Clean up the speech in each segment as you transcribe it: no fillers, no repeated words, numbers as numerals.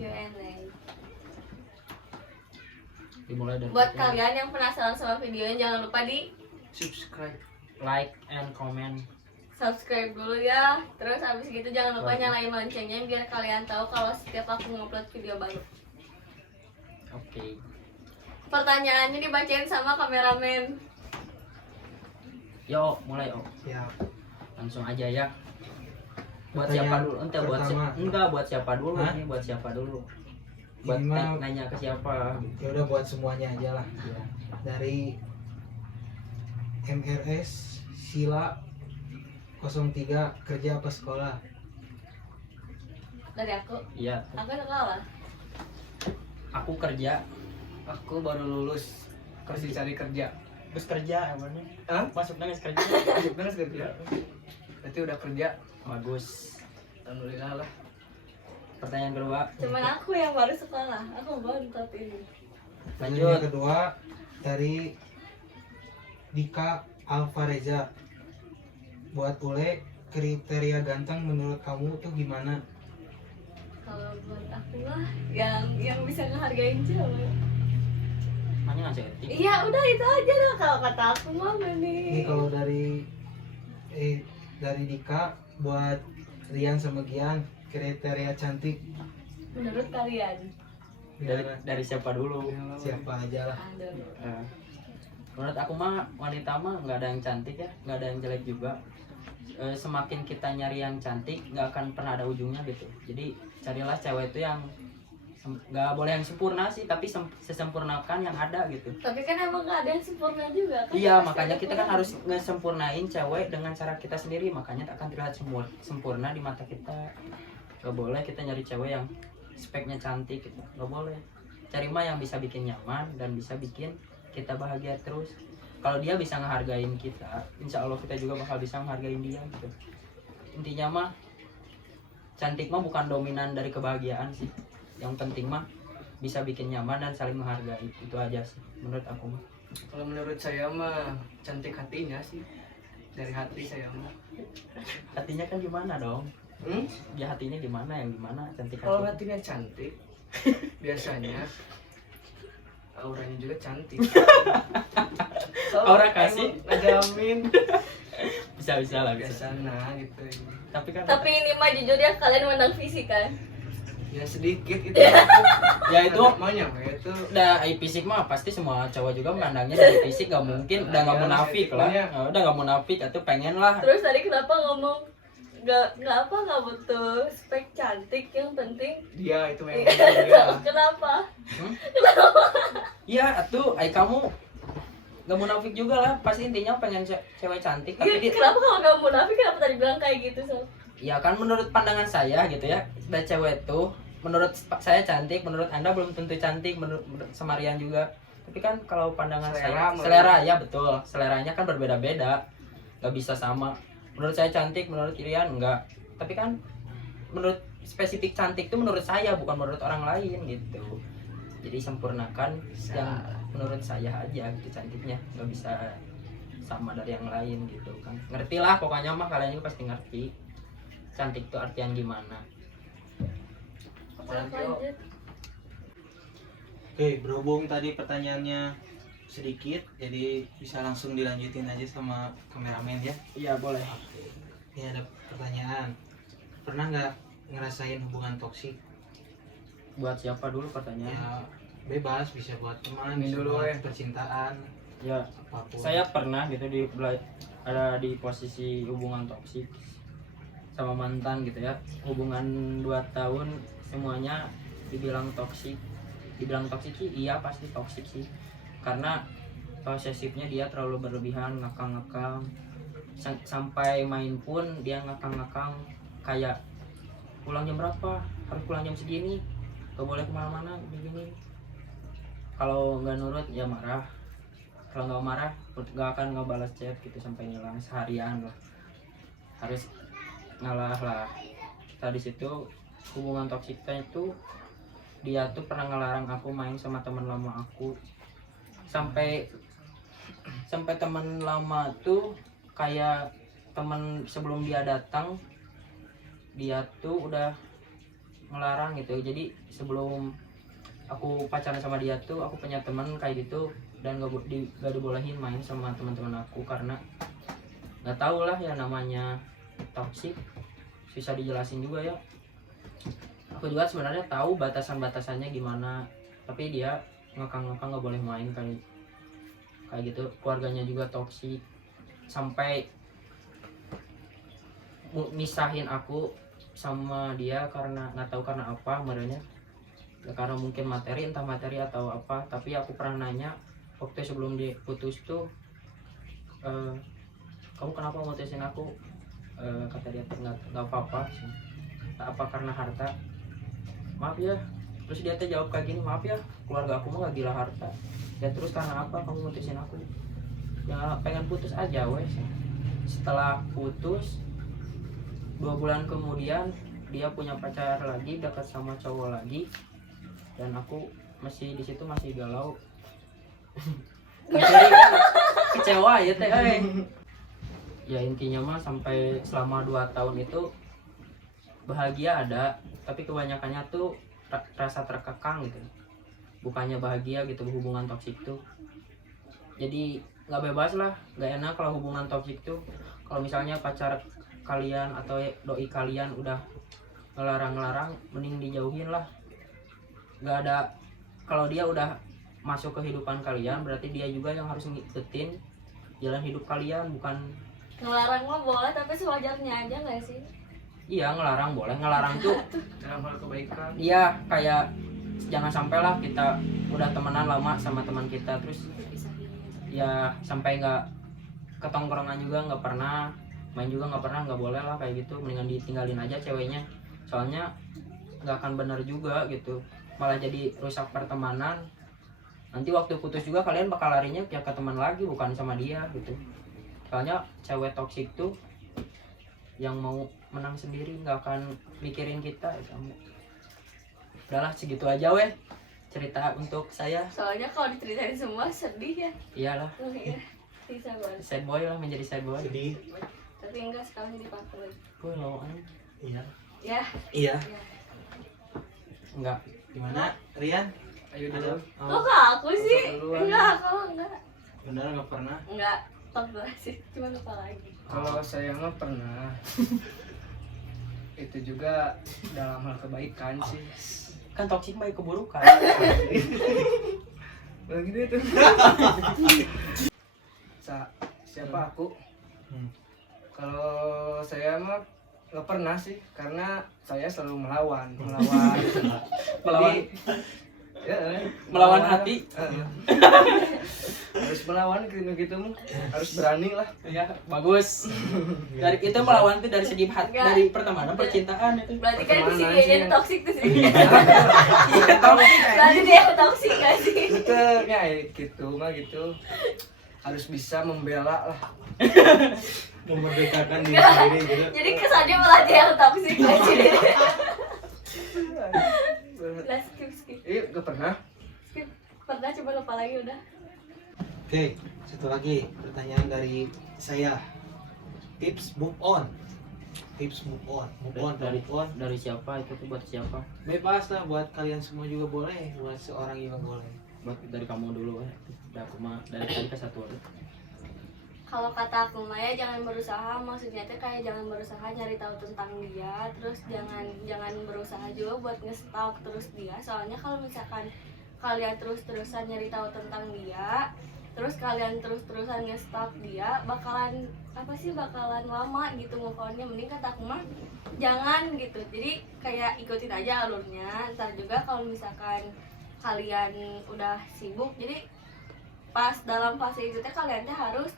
Q&A. Dimulai dari Buat kalian yang penasaran sama videonya, jangan lupa di subscribe, like and comment. subscribe dulu ya. Terus abis gitu jangan lupa nyalain loncengnya biar kalian tahu kalau setiap aku ngupload video baru. Oke. Pertanyaannya dibacain sama kameramen. Yo, mulai Siap. langsung aja ya. Buat Pertanyaan siapa dulu? pertama. Buat siapa dulu? Hah? Ini buat siapa dulu? Buat Ini mah- nanya ke siapa? Ya udah buat semuanya aja lah. Ya. Dari MRS Sila 03, kerja apa sekolah? Dari aku. Iya, Aku sekolah. aku kerja. aku baru lulus masih cari kerja. Terus kerja emangnya? Hah? Masuk nangis kerja. Bener kerja. Berarti udah kerja. Bagus. Alhamdulillah lah. Pertanyaan kedua. Cuman aku yang baru sekolah. Aku baru tahun ini. Pertanyaan Lanjut. kedua dari Dika Alvareza. Buat Ule, kriteria ganteng menurut kamu tuh gimana? Kalau buat aku mah yang bisa ngehargain cewek. Mana ngasih etik? Iya udah itu aja lah kalau kata aku mah Ini nih. kalau dari Dika buat Rian sama Gian, kriteria cantik Menurut kalian? Dari siapa dulu? siapa aja lah. Aduh. Eh, menurut aku mah wanita mah nggak ada yang cantik ya, nggak ada yang jelek juga. Semakin kita nyari yang cantik nggak akan pernah ada ujungnya gitu. Jadi carilah cewek itu yang nggak boleh yang sempurna sih, tapi sesempurnakan yang ada gitu. Tapi kan emang gak ada yang sempurna juga kan? Iya, Pasti makanya ada kita kan kurang. harus ngesempurnain cewek dengan cara kita sendiri, makanya akan terlihat sempurna di mata kita. Gak boleh kita nyari cewek yang speknya cantik gitu, gak boleh. Cari mah yang bisa bikin nyaman dan bisa bikin kita bahagia terus. Kalau dia bisa ngehargain kita, insya Allah kita juga bakal bisa ngehargain dia gitu. Intinya mah cantik mah bukan dominan dari kebahagiaan sih. Yang penting mah bisa bikin nyaman dan saling menghargai, itu aja sih menurut aku mah. Kalau menurut saya mah cantik hatinya sih. Dari hati saya mah. Hatinya kan gimana dong? Dia hatinya gimana, yang gimana cantik Kalau hati? hatinya cantik, biasanya auranya juga cantik. Aura kasih? Ngajamin. Bisa lah bisa. Biasanya gitu. Tapi kan Tapi ini mah jujur ya kalian menang fisik kan? Ya sedikit itu. ya itu maunya itu. udah fisik mah pasti semua cowok juga memandangnya dari fisik, gak mungkin, udah gak munafik lah. Udah gak munafik, itu pengen lah. Terus tadi kenapa ngomong nggak butuh spek cantik, yang penting Dia itu memang dia. kenapa? Iya, atuh, kamu gak munafik juga lah. Pasti intinya pengen cewek cantik. Iya, Tapi dia, kenapa kalau nggak munafik kenapa tadi bilang kayak gitu so? ya kan menurut pandangan saya gitu ya, dan cewek tuh menurut saya cantik, menurut anda belum tentu cantik, menurut sama Rian juga. Tapi kan kalau pandangan Selera, selera ya betul, seleranya kan berbeda-beda, nggak bisa sama. Menurut saya cantik, menurut Rian enggak. Tapi kan menurut spesifik cantik itu menurut saya, bukan menurut orang lain gitu. Jadi sempurnakan yang menurut saya aja gitu cantiknya, nggak bisa sama dari yang lain gitu kan. Ngerti lah pokoknya mah, kalian juga pasti ngerti cantik itu artian gimana. Lanjut. Oke, berhubung tadi pertanyaannya sedikit, jadi bisa langsung dilanjutin aja sama kameramen ya. Iya boleh. Ini ada pertanyaan. Pernah nggak ngerasain hubungan toksik? Buat siapa dulu pertanyaan? Ya bebas, bisa buat teman, Ini bisa dulu, buat ya. percintaan, Ya apapun. saya pernah gitu ada di posisi hubungan toksik sama mantan gitu ya. Hubungan 2 tahun semuanya dibilang toksik. Dibilang toksik sih iya, pasti toksik sih. Karena posesifnya dia terlalu berlebihan, ngakang-ngakang. Sampai main pun dia ngakang-ngakang, kayak pulang jam berapa, harus pulang jam segini, gak boleh kemana-mana begini. Kalau nggak nurut ya marah, kalau nggak marah nggak akan ngebalas chat gitu sampai ngilang seharian lah, harus ngalah lah. Tadi situ hubungan toksiknya itu dia tuh pernah ngelarang aku main sama teman lama aku, sampai teman lama tuh kayak teman sebelum dia datang, dia tuh udah ngelarang gitu. Jadi sebelum aku pacaran sama dia tuh aku punya teman kayak gitu, dan gak dibolehin main sama teman-teman aku karena nggak tahu lah ya namanya toxic, susah dijelasin juga ya. Aku juga sebenarnya tahu batasan-batasannya gimana, tapi dia ngekang-ngekang nggak boleh main kayak gitu. Keluarganya juga toksik sampai misahin aku sama dia karena nggak tahu karena apa merenya ya, karena mungkin materi, entah materi atau apa. Tapi aku pernah nanya waktu sebelum dia putus tuh, kamu kenapa mutusin aku? Kata dia nggak apa-apa, apa karena harta, maaf ya. Terus dia jawab kayak gini, maaf ya keluarga aku mah gak gila harta ya. Terus karena apa kamu mutusin aku? Ya pengen putus aja wes. Setelah putus 2 bulan kemudian dia punya pacar lagi, dekat sama cowok lagi, dan aku masih di situ masih galau. Kecewa ya teh. Ya intinya mah sampai selama 2 tahun itu bahagia ada, tapi kebanyakannya tuh rasa terkekang gitu, bukannya bahagia gitu. Hubungan toksik tuh jadi nggak bebas lah, nggak enak kalau hubungan toksik tuh. Kalau misalnya pacar kalian atau doi kalian udah ngelarang-larang, mending dijauhin lah. Nggak ada, kalau dia udah masuk ke kehidupan kalian berarti dia juga yang harus ngikutin jalan hidup kalian, bukan. Ngelarang mah boleh, tapi sewajarnya aja nggak sih? Iya, ngelarang boleh, ngelarang tuh dalam hal kebaikan. iya, kayak jangan sampai lah kita udah temenan lama sama teman kita terus ya sampai nggak ketongkrongan juga nggak pernah, main juga nggak pernah, nggak boleh lah kayak gitu. Mendingan ditinggalin aja ceweknya, soalnya nggak akan benar juga gitu, malah jadi rusak pertemanan. Nanti waktu putus juga kalian bakal larinya ya ke teman lagi, bukan sama dia gitu. Soalnya cewek toksik tuh yang mau menang sendiri, nggak akan mikirin kita ya kamu. Udahlah segitu aja weh cerita untuk saya. Soalnya kalau diceritain semua sedih ya. Iyalah, Oh iya, bisa banget. sad boy lah, menjadi sad boy. Jadi Tapi enggak, sekarang jadi pakuin. Gue lawan iya. Ya, Iya. ya. enggak. Gimana, Rian? Ayo Ada? dulu. Kok ke aku sih? Duluan. Enggak, kalau enggak. Benar nggak pernah? Enggak, pernah sih, cuma lupa lagi. Kalau saya mah pernah. Itu juga dalam hal kebaikan sih. Kan toksik baik keburukan. Begitu itu. Siapa aku? Kalau saya mah nggak pernah sih, karena saya selalu melawan. Melawan. Jadi, Melawan hati. Harus melawan gitu harus berani lah. Ya, bagus. Dari itu melawan tuh dari segi hati, Enggak. dari pertemanan, percintaan itu. Berarti kan si Pertemanan dia sih. toksik tuh sih. Iya, toksik. Berarti dia toksik gak sih? Betulnya gitu mah gitu. Harus bisa membela lah. Memerdekakan diri Enggak. sendiri gitu. Jadi kesannya malah dia yang toksik gak sih? Udah skip. Gak pernah. Skip. Pernah, coba lupa lagi udah. Oke, satu lagi pertanyaan dari saya. Tips move on. Tips move on. Dari Move on. dari siapa itu tuh, buat siapa? Bebas lah, buat kalian semua juga boleh, buat seorang juga boleh. Buat dari kamu dulu ya. Udah aku mah dari tadi ke satu aja. Kalau kata aku mah ya jangan berusaha, maksudnya tuh kayak jangan berusaha nyari tahu tentang dia, terus jangan berusaha juga buat nge-stalk terus dia. Soalnya kalau misalkan kalian terus-terusan nyari tahu tentang dia, terus kalian terus-terusan nge-stalk dia, bakalan lama gitu move on-nya. Mending kata aku mah jangan gitu. Jadi kayak ikutin aja alurnya. Ntar juga kalau misalkan kalian udah sibuk, jadi pas dalam fase itu teh kalian teh harus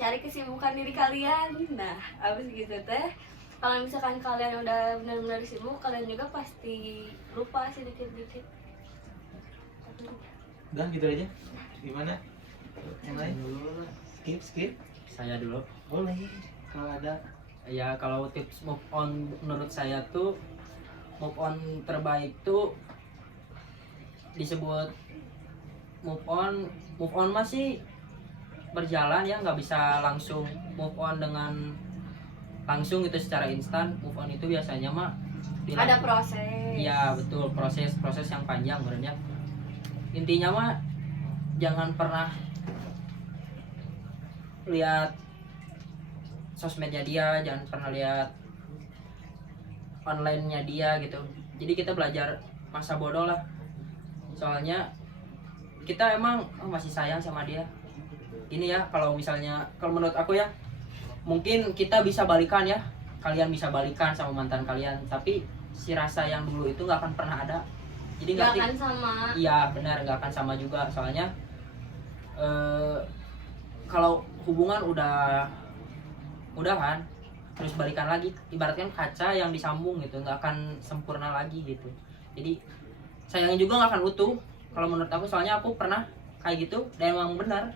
cari kesibukan diri kalian. Nah, abis gitu teh kalau misalkan kalian udah benar-benar sibuk, kalian juga pasti lupa sih dikit-dikit. Udah gitu aja. Gimana? Yang lain? Skip. Saya dulu. Boleh. Kalau ada. Ya kalau tips move on menurut saya tuh, move on terbaik tuh disebut move on masih berjalan ya, nggak bisa langsung move on dengan langsung gitu secara instan. Move on itu biasanya mah Ada proses. Ya betul, proses yang panjang sebenarnya. Intinya mah jangan pernah lihat sosmednya dia, jangan pernah lihat online-nya dia gitu. Jadi kita belajar masa bodoh lah. Soalnya kita emang masih sayang sama dia. Ini ya, kalau menurut aku ya, mungkin kita bisa balikan ya. Kalian bisa balikan sama mantan kalian, tapi si rasa yang dulu itu nggak akan pernah ada. Jadi Gak akan sama. Iya benar, nggak akan sama juga. Soalnya kalau hubungan udah kan, terus balikan lagi, ibaratkan kaca yang disambung gitu, nggak akan sempurna lagi gitu. Jadi sayangnya juga nggak akan utuh kalau menurut aku. Soalnya aku pernah kayak gitu dan emang benar.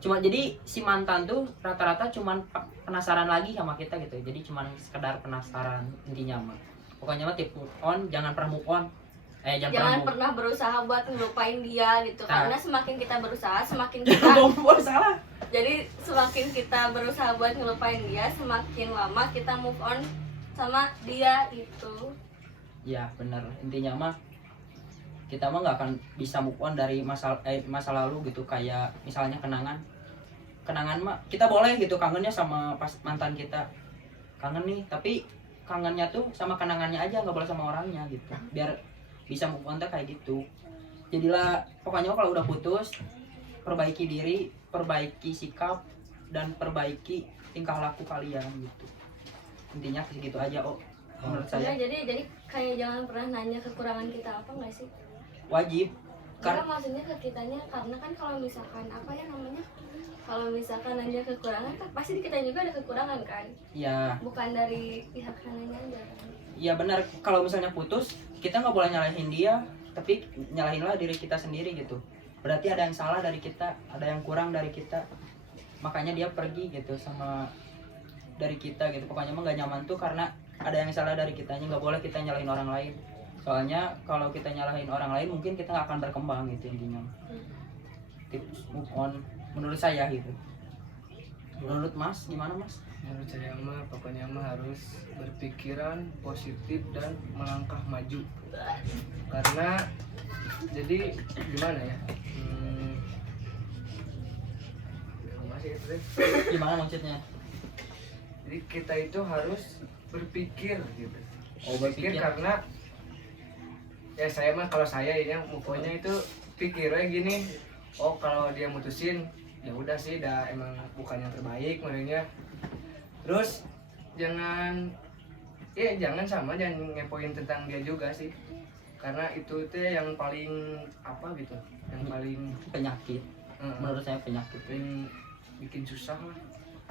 Cuma jadi si mantan tuh rata-rata cuman penasaran lagi sama kita gitu. Jadi cuman sekedar penasaran intinya mah. Pokoknya mah tip move on, jangan pernah move on. Jangan pernah berusaha buat ngelupain dia gitu. Nah. Karena semakin kita berusaha, semakin kita salah. jadi semakin kita berusaha buat ngelupain dia, semakin lama kita move on sama dia gitu. Ya benar, intinya mah kita mah nggak akan bisa move on dari masa lalu gitu. Kayak misalnya kenangan mah kita boleh gitu kangennya sama pas mantan kita, kangen nih, tapi kangennya tuh sama kenangannya aja, nggak boleh sama orangnya gitu, biar bisa move on tuh kayak gitu. Jadilah pokoknya kalau udah putus, perbaiki diri, perbaiki sikap, dan perbaiki tingkah laku kalian gitu. Intinya segitu aja menurut saya. Jadi kayak jangan pernah nanya kekurangan kita apa nggak sih? Wajib. Karena maksudnya ke kitanya, karena kan kalau misalkan apa ya namanya, kalau misalkan nanya kekurangan kan pasti di kita juga ada kekurangan kan, Ya bukan dari pihak sananya aja kan. iya benar, kalau misalnya putus kita nggak boleh nyalahin dia, tapi nyalahinlah diri kita sendiri gitu. Berarti ada yang salah dari kita, ada yang kurang dari kita, makanya dia pergi gitu sama dari kita gitu. Pokoknya mah nggak nyaman tuh karena ada yang salah dari kitanya. Nggak boleh kita nyalahin orang lain, soalnya kalau kita nyalahin orang lain mungkin kita nggak akan berkembang gitu intinya. Tips move on menurut saya gitu. Menurut Mas gimana Mas? Menurut saya mah pokoknya mah harus berpikiran positif dan melangkah maju. Karena jadi gimana ya? Masih itu deh. Gimana maksudnya? Jadi kita itu harus berpikir gitu. Berpikir. Karena ya saya mah, kalau saya ini pokoknya itu pikirnya gini, oh kalau dia mutusin ya udah sih, dah emang bukan yang terbaik makanya. Terus jangan ngepoin tentang dia juga sih, karena itu tuh yang paling apa gitu, yang paling Penyakit. Menurut saya penyakit. paling bikin susah lah.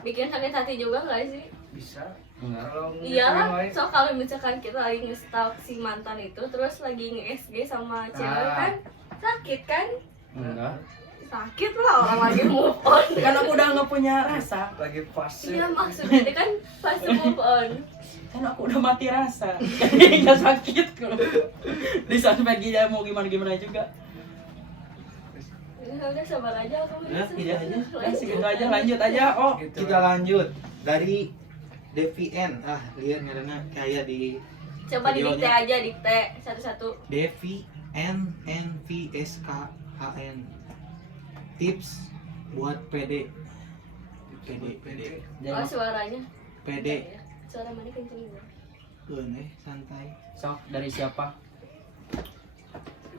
Bikin sakit hati juga nggak sih? Bisa Enggak. kalau Iya ngikutin lah, wae. so kalau misalkan kita lagi nge-stalk si mantan itu, terus lagi nge-SG sama cewek kan, sakit kan? Enggak. Sakit lah, orang lagi move on. Kan aku udah nggak punya rasa. Lagi fase. Iya maksudnya itu kan fase move on. Kan aku udah mati rasa. Jadi nggak sakit kalau di sampai dia mau gimana juga. Ya udah sabar aja aku Ya, tidak aja. Segitu aja, lanjut aja. Gitu. Kita lanjut dari DVN. Lihat karena kayak di Coba didikte videonya. aja, dikte satu-satu. DVN NVSKAN. Tips buat PD. Oh suaranya. PD. Suara mana kenceng ya? Santai. Sok dari siapa?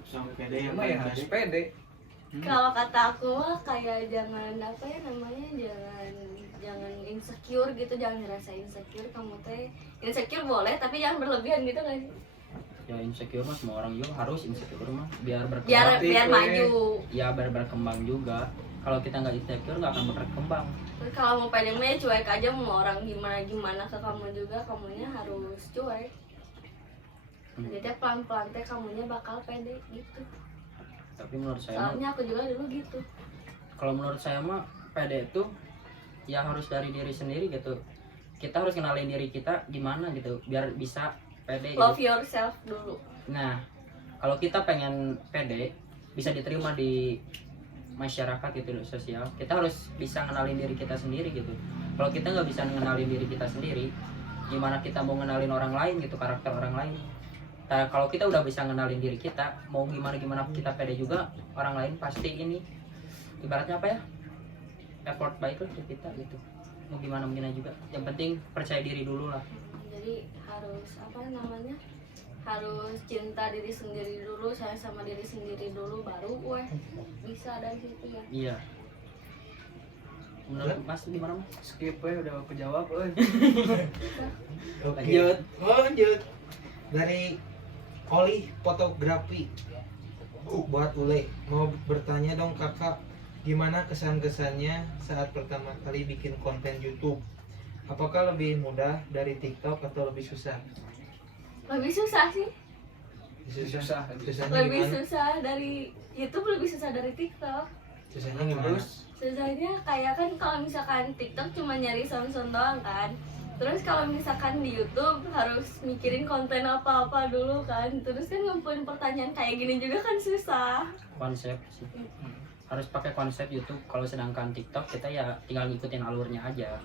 Sampai PD yang Emang ya paling harus gede. pede. Kalau kata aku mah kayak jangan apa ya namanya, jangan insecure gitu, jangan ngerasa insecure. Kamu teh insecure boleh tapi jangan berlebihan gitu kan, Ya insecure mah semua orang juga harus insecure mah biar berkembang. biar maju. Ya biar berkembang juga. Kalau kita nggak insecure nggak akan berkembang. Terus kalau mau pede mah ya cuek aja, mau orang gimana ke kamu juga kamunya harus cuek. Jadi pelan-pelan teh kamunya bakal pede gitu. Tapi menurut saya mah, Soalnya aku juga dulu gitu. kalau menurut saya mah pede itu ya harus dari diri sendiri gitu. Kita harus kenalin diri kita gimana gitu biar bisa pede gitu. Love yourself dulu. Nah, kalau kita pengen pede, bisa diterima di masyarakat gitu, di sosial, kita harus bisa ngenalin diri kita sendiri gitu. Kalau kita nggak bisa ngenalin diri kita sendiri, gimana kita mau ngenalin orang lain gitu, karakter orang lain. Nah, kalau kita udah bisa ngenalin diri kita, mau gimana kita pede juga, orang lain pasti ini ibaratnya apa ya, effort baik lah ke kita gitu. Mau gimana juga, yang penting percaya diri dulu lah. Jadi harus apa namanya, harus cinta diri sendiri dulu, sayang sama diri sendiri dulu, baru bisa dari situ ya. Iya. Menurut Mas gimana Mas? Skip udah kejawab Oke. Lanjut. Dari Oli Fotografi buat Ule, mau bertanya dong kakak, gimana kesan-kesannya saat pertama kali bikin konten YouTube? Apakah lebih mudah dari TikTok atau lebih susah? Lebih susah sih, Susah. Susahnya lebih gimana? susah dari YouTube, lebih susah dari TikTok. Susahnya gimana? Terus Susahnya kayak kan kalau misalkan TikTok cuma nyari sound-sound doang kan. Terus kalau misalkan di YouTube harus mikirin konten apa-apa dulu kan. Terus kan ngumpulin pertanyaan kayak gini juga kan susah. Konsep sih. Harus pakai konsep YouTube. Kalau sedangkan TikTok kita ya tinggal ngikutin alurnya aja.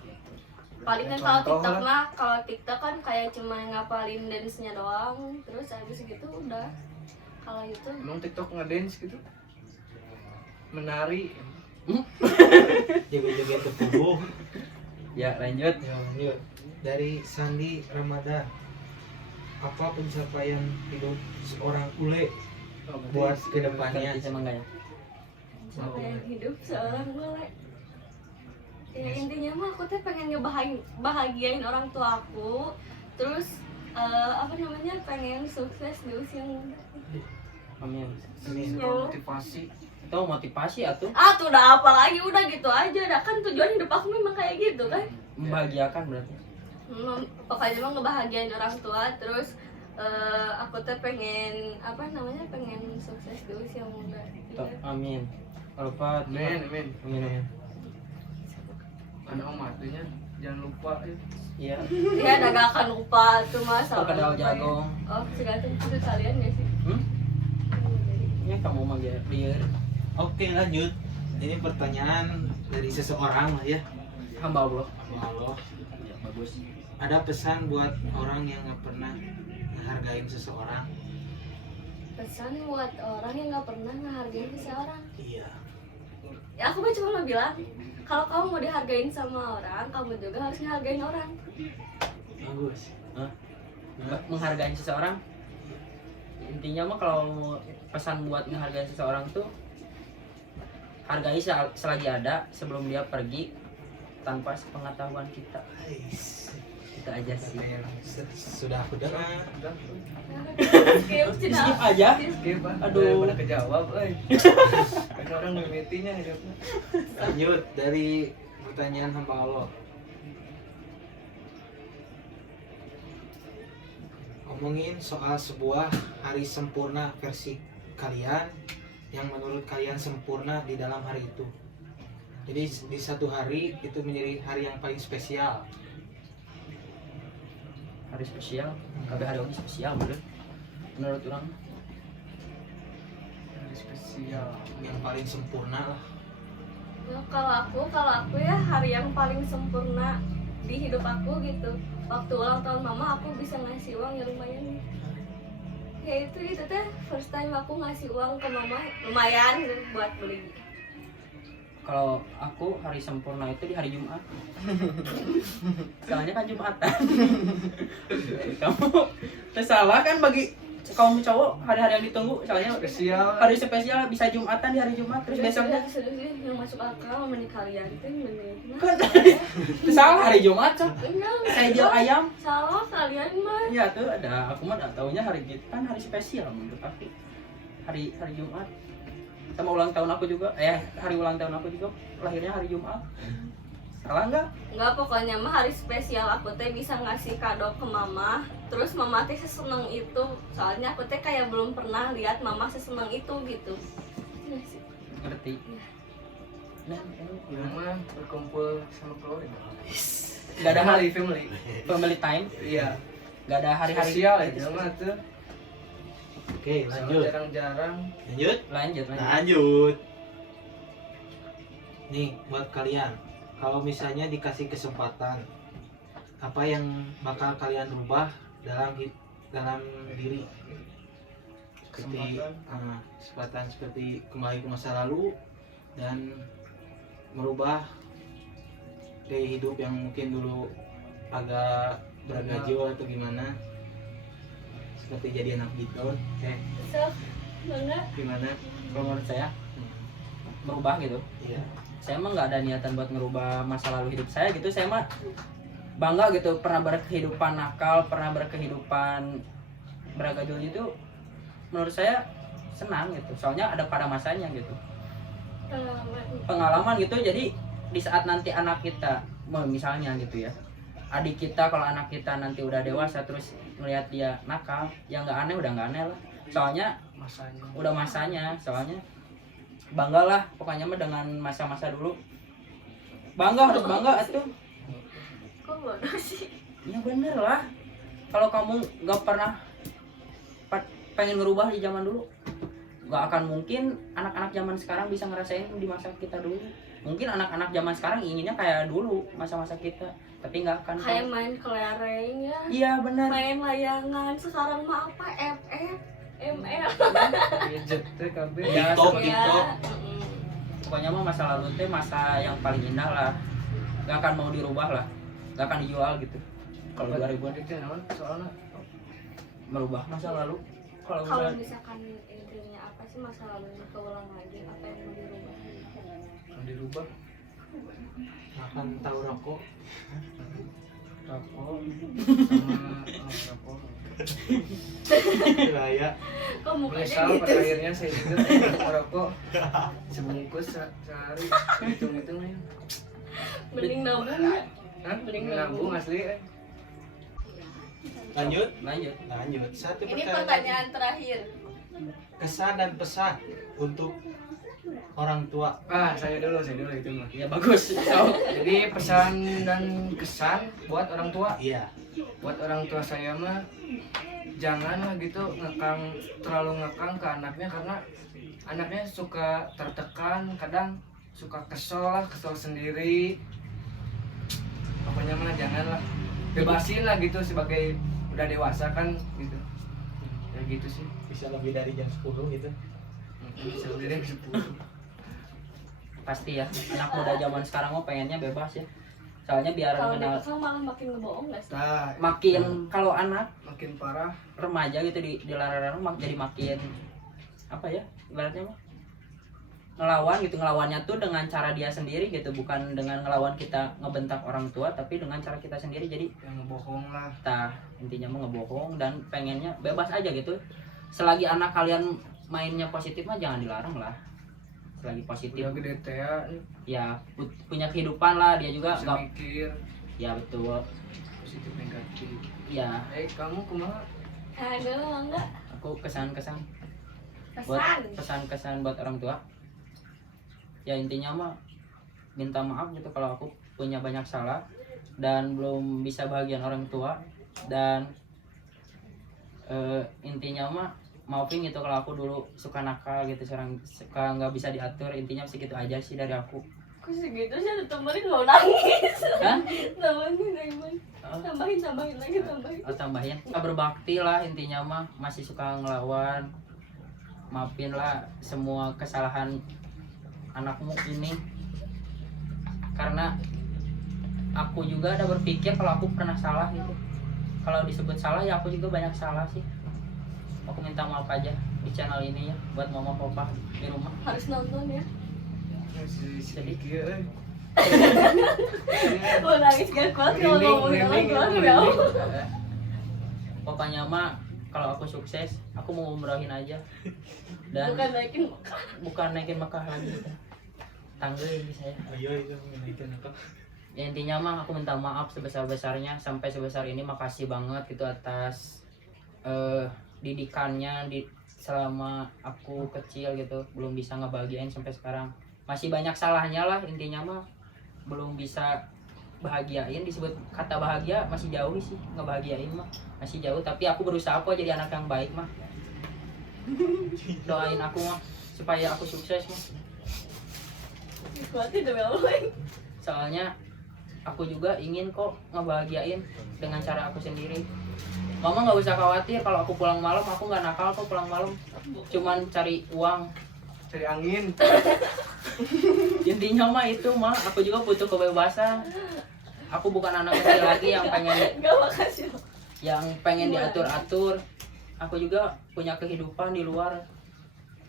Paling kan kalau Contoh TikTok lah. mah, kalau TikTok kan kayak cuma ngapalin dance-nya doang. Terus habis gitu udah. Kalau YouTube emang TikTok ngedance gitu, menari. Joget-joget ke tubuh. Ya lanjut. Ya, lanjut. Dari Sandi Ramadan, apa pencapaian hidup seorang Ule buat kedepannya? Ngerti sama enggak ya? sampai hidup seorang mulai. Ya intinya mah aku tuh pengen bahagiain orang tua aku. Terus apa namanya, pengen sukses di usia muda. Amin. Motivasi. Itu motivasi atuh, Tuh udah apa lagi, udah gitu aja dah, kan tujuan hidup aku memang kayak gitu kan. membahagiakan berarti. Pokoknya emang ngebahagiain orang tua. Terus aku tuh pengen apa namanya, pengen sukses di usia muda. Tuh, amin. Kalau Pak, Amin. amin. Ada matunya, jangan lupa ya. Iya. Ya udah gak akan lupa tuh mas. Perkedel jagong. Oh segatung itu kalian gak sih? Ya kamu mah biar Oke, lanjut. Ini pertanyaan dari seseorang lah ya. hamba Allah. Allah, Ya, bagus. ada pesan buat orang yang nggak pernah menghargain seseorang? Pesan buat orang yang gak pernah ngehargain seseorang. Iya. Ya aku mah cuma mau bilang, kalau kamu mau dihargain sama orang, kamu juga harus ngehargain orang. Bagus. Menghargai seseorang, intinya mah kalau pesan buat menghargai seseorang tuh hargai selagi ada sebelum dia pergi tanpa sepengetahuan kita. Itu aja sih. Sudah aku dengar. Skip, Skip Cina. aja. Skip ah. Aduh. Pada kejawab kan orang mimitinya hidupnya. Lanjut dari pertanyaan hamba Allah. Ngomongin soal sebuah hari sempurna versi kalian yang menurut kalian sempurna di dalam hari itu. Jadi di satu hari itu menjadi hari yang paling spesial. Hari spesial, kagak hari oge spesial bener. Menurut orang Hari spesial. Yang paling sempurna lah. Ya, kalau aku ya hari yang paling sempurna di hidup aku gitu. Waktu ulang tahun mama aku bisa ngasih uang ya lumayan. Ya itu teh first time aku ngasih uang ke mama lumayan gitu buat beli. kalau aku hari sempurna itu di hari Jumat. Soalnya kan Jumatan. Kamu salah kan bagi kaum cowok hari-hari yang ditunggu, soalnya Spesial. hari spesial bisa Jumatan di hari Jumat terus besoknya Sudah yang masuk akal sama kalian itu bener. kan salah hari Jumat cok. Saya jual ayam. Salah kalian mah. Ya tuh ada, aku mah taunya hari gitu kan hari spesial menurut aku. Hari Jumat. Sama ulang tahun aku juga, hari ulang tahun aku juga lahirnya hari Jumat. Salah nggak? Enggak, pokoknya mah hari spesial aku teh bisa ngasih kado ke mama. Terus mama teh seseneng itu. Soalnya aku teh kayak belum pernah lihat mama seseneng itu gitu. Iya sih. Ngerti? Nah, Di rumah berkumpul sama keluarga. nggak ada hari family. family time, Iya. nggak ada hari-hari Spesial ya mah tuh. Oke, lanjut. Jarang-jarang. Lanjut. Lanjut. Lanjut. Nih buat kalian, kalau misalnya dikasih kesempatan, apa yang bakal kalian rubah dalam diri seperti Kesempatan. kesempatan seperti kembali ke masa lalu dan merubah gaya hidup yang mungkin dulu agak beragajo atau gimana, seperti jadi anak beatdown. So, bangga. Gimana? Kalau menurut saya merubah gitu. Iya. Saya emang nggak ada niatan buat ngerubah masa lalu hidup saya gitu. Saya mah bangga gitu, pernah berkehidupan nakal, pernah berkehidupan beragajo gitu. Menurut saya senang gitu, soalnya ada pada masanya gitu, pengalaman gitu. Jadi di saat nanti anak kita, misalnya gitu ya, adik kita, kalau anak kita nanti udah dewasa terus ngelihat dia nakal, ya nggak aneh, udah nggak aneh lah, soalnya Masanya. udah masanya. Soalnya banggalah pokoknya mah dengan masa-masa dulu, bangga, harus bangga atuh. Kok bodoh sih? Ya bener lah, kalau kamu nggak pernah pengen ngerubah di zaman dulu, nggak akan mungkin anak-anak zaman sekarang bisa ngerasain di masa kita dulu. Mungkin anak-anak zaman sekarang inginnya kayak dulu masa-masa kita, tapi nggak akan. Kayak main kelereng ya, Iya bener. main layangan. Sekarang mah apa, FF, ML. Gadget teh kabeh. Ya, TikTok, Ya, TikTok. pokoknya mah masa lalu teh masa yang paling indah lah, nggak akan mau dirubah lah, nggak akan dijual gitu. Kalau 2000-an itu naon soalnya merubah masa lalu, kalau kalau udah misalkan intinya apa sih masa lalunya keulang lagi, apa yang mau dirubah? yang dirubah Makan tahu rokok. rokok sama rokok. Ya. Kok mukanya Misal gitu? pada akhirnya saya juga merokok sebungkus sehari, hitung-hitung ya. Mending nabung ya. Hah? Mending Nabung nabung. asli Lanjut. lanjut. Satu Ini pertanyaan terakhir. Kesan dan pesan untuk orang tua. Saya dulu itu mah. Ya bagus. So, Jadi pesan dan kesan buat orang tua. Iya. Buat orang tua saya mah janganlah gitu terlalu ngekang ke anaknya, karena anaknya suka tertekan, kadang suka kesel sendiri. Pokoknya mah janganlah, bebasin lah gitu sebagai udah dewasa kan gitu. Ya gitu sih. Bisa lebih dari jam 10 gitu. Bisa lebih dari 10. pasti ya, anak muda zaman sekarang mah pengennya bebas ya. Soalnya biar Kalau kenal dikekang malah makin ngebohong gak sih? Nah, makin, kalau anak makin parah. remaja gitu dilarang jadi makin apa ya, ibaratnya mah ngelawan gitu. Ngelawannya tuh dengan cara dia sendiri gitu, bukan dengan ngelawan kita ngebentak orang tua, tapi dengan cara kita sendiri. Jadi Yang ngebohong lah. intinya mah ngebohong dan pengennya bebas aja gitu. Selagi anak kalian mainnya positif mah jangan dilarang lah. Selagi positif Udah gede teh ya, ya punya kehidupan lah, dia juga bisa nggak. mikir Ya betul. positif negatif. Ya Kamu kumaha? Aduh, enggak. aku kesan-kesan buat Pesan. pesan-kesan buat orang tua, ya intinya mah minta maaf gitu kalau aku punya banyak salah dan belum bisa bahagian orang tua. Dan intinya mah maafin gitu kalau aku dulu suka nakal gitu, suka nggak bisa diatur. Intinya segitu aja sih dari aku. Kok segitu sih, ada temenin mau nangis. Hah? Tambahin lagi, Oh, tambahin lagi, tambahin. tambahin berbakti lah, intinya mah masih suka ngelawan. Maafin lah semua kesalahan anakmu ini, karena aku juga ada berpikir kalau aku pernah salah gitu. Kalau disebut salah ya aku juga banyak salah sih. Aku minta maaf aja di channel ini ya, buat mama papa di rumah. Harus nonton ya. Sedikit euy. Mau nangis gak kuat kalau ngomongin orang tua ya. Pokoknya mah kalau aku sukses, aku mau umrohin aja. Dan Bukan naikin bukan naikin Mekah lagi gitu. Tangguhin saya. Ayo itu menaikkan apa? Ya intinya mah aku minta maaf sebesar-besarnya, sampai sebesar ini makasih banget gitu atas didikannya selama aku kecil gitu, belum bisa ngebahagiain sampai sekarang. Masih banyak salahnya lah, intinya mah belum bisa bahagiain. Disebut kata bahagia masih jauh sih, ngebahagiain mah masih jauh, tapi aku berusaha kok jadi anak yang baik mah. Doain aku mah supaya aku sukses mah. kuatin demi Allah. Soalnya aku juga ingin kok ngebahagiain dengan cara aku sendiri, Mama nggak usah khawatir kalau aku pulang malam, aku nggak nakal kok pulang malam, cuman cari uang. Cari angin. Intinya mah itu mah, aku juga butuh kebebasan. Aku bukan anak kecil lagi Gak makasih. yang pengen diatur-atur. Aku juga punya kehidupan di luar.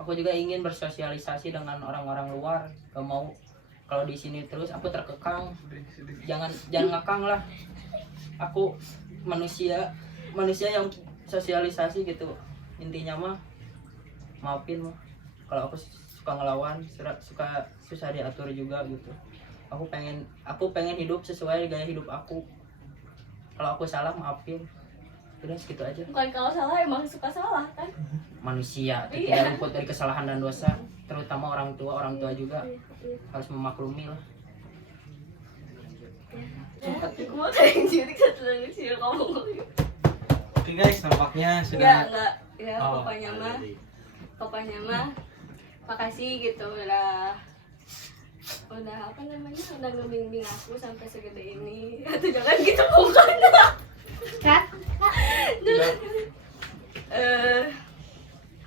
Aku juga ingin bersosialisasi dengan orang-orang luar. Gak mau kalau di sini terus aku terkekang. Jangan ngakang lah. Aku manusia yang sosialisasi gitu. Intinya mah maafin mah. Kalau aku suka ngelawan, suka susah diatur juga gitu. Aku pengen hidup sesuai gaya hidup aku. Kalau aku salah maafin. Udah segitu aja. Bukan kalau salah, emang suka salah kan? Manusia Iya. tidak luput dari kesalahan dan dosa, terutama orang tua juga harus memaklumi lah. Gue kayak jadi keterangan sih kamu. Oke guys, nampaknya sudah Enggak. Ya, Oh, pokoknya mah makasih gitu udah apa namanya, udah ngebimbing aku sampai segede ini. Atau jangan gitu mukanya. Kat,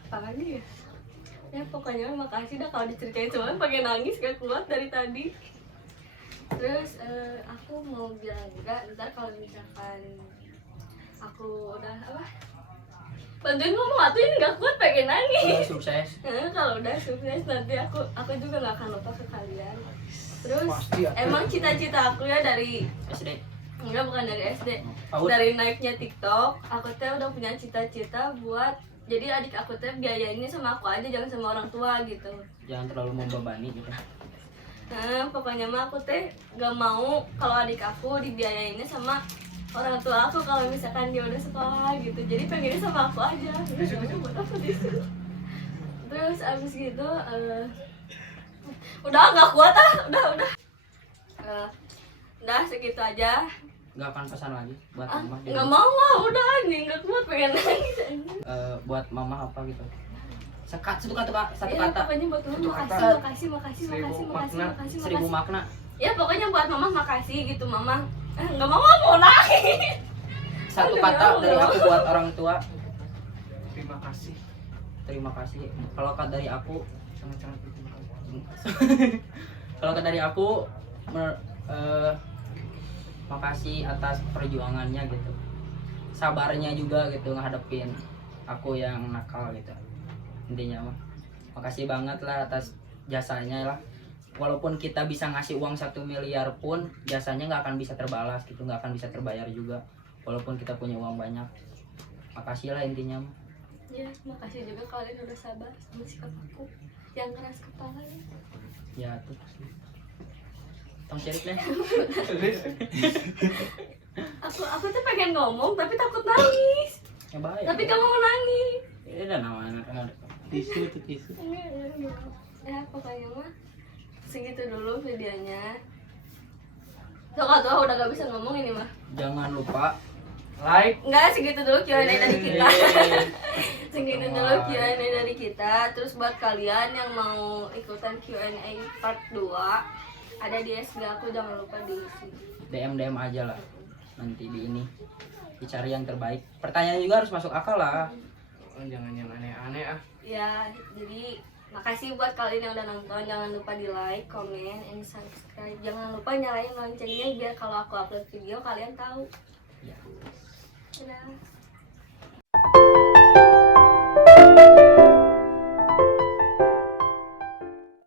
Apa lagi ya? Ya pokoknya makasih dah, kalau diceritain semua pakai nangis gak kuat dari tadi. Terus aku mau bilang juga ntar kalau misalkan aku udah apa, bantuin ngomong atuh, ini gak kuat pengen Udah nangis. sukses. Kalau udah sukses nanti aku juga gak akan lupa ke kalian. Terus Pasti ya. emang cita-cita aku ya dari SD. enggak, bukan dari SD, PAUD. dari naiknya TikTok aku teh udah punya cita-cita buat jadi adik aku teh biayainnya sama aku aja, jangan sama orang tua gitu. Jangan terlalu membebani gitu. Nah pokoknya mah aku teh gak mau kalau adik aku dibiayainnya sama orang tua aku kalau misalkan dia udah sekolah gitu, jadi pengennya sama aku aja. Buat apa disuruh. Terus abis gitu udah gak kuat udah udah segitu aja. Nggak akan pesan lagi buat Ah, mama. nggak mau lah, udah anjing, nggak kuat pengen nangis anjing. Buat mama apa gitu. Satu kata. Ya, pokoknya buat mama Satu makasih, kata. makasih. Seribu makna. Ya pokoknya buat mama makasih gitu mama. Nggak mau nangis. Satu Aduh, kata ya Allah. dari aku buat orang tua. Terima kasih. Terima kasih. Kalau kata dari aku, Sangat-sangat berterima kasih. kalau kata dari aku, makasih atas perjuangannya gitu, sabarnya juga gitu ngadepin aku yang nakal gitu. Intinya mah makasih banget lah atas jasanya lah. Walaupun kita bisa ngasih uang 1 miliar pun jasanya nggak akan bisa terbalas gitu, nggak akan bisa terbayar juga walaupun kita punya uang banyak. Makasih lah intinya mah. Ya makasih juga kalian udah sabar sama sikap aku yang keras kepala ya. Ya tuh tong cerit deh. Aku tuh pengen ngomong tapi takut nangis. Ya baik. Tapi kamu mau nangis. Ini udah namanya kan ada. tisu tuh tisu. Ya pokoknya mah segitu dulu videonya. Sok udah gak bisa ngomong ini mah. Jangan lupa Like. Enggak, segitu dulu Q&A dari kita. Segitu dulu Q&A dari kita. Terus buat kalian yang mau ikutan Q&A part 2, ada di SG aku, jangan lupa diisi. DM aja lah nanti di ini, dicari yang terbaik. Pertanyaan juga harus masuk akal lah. Oh, jangan yang aneh-aneh ah. Ya, jadi makasih buat kalian yang udah nonton. Jangan lupa di like, comment, and subscribe. Jangan lupa nyalain loncengnya biar kalau aku upload video kalian tahu. Ya. Dadah.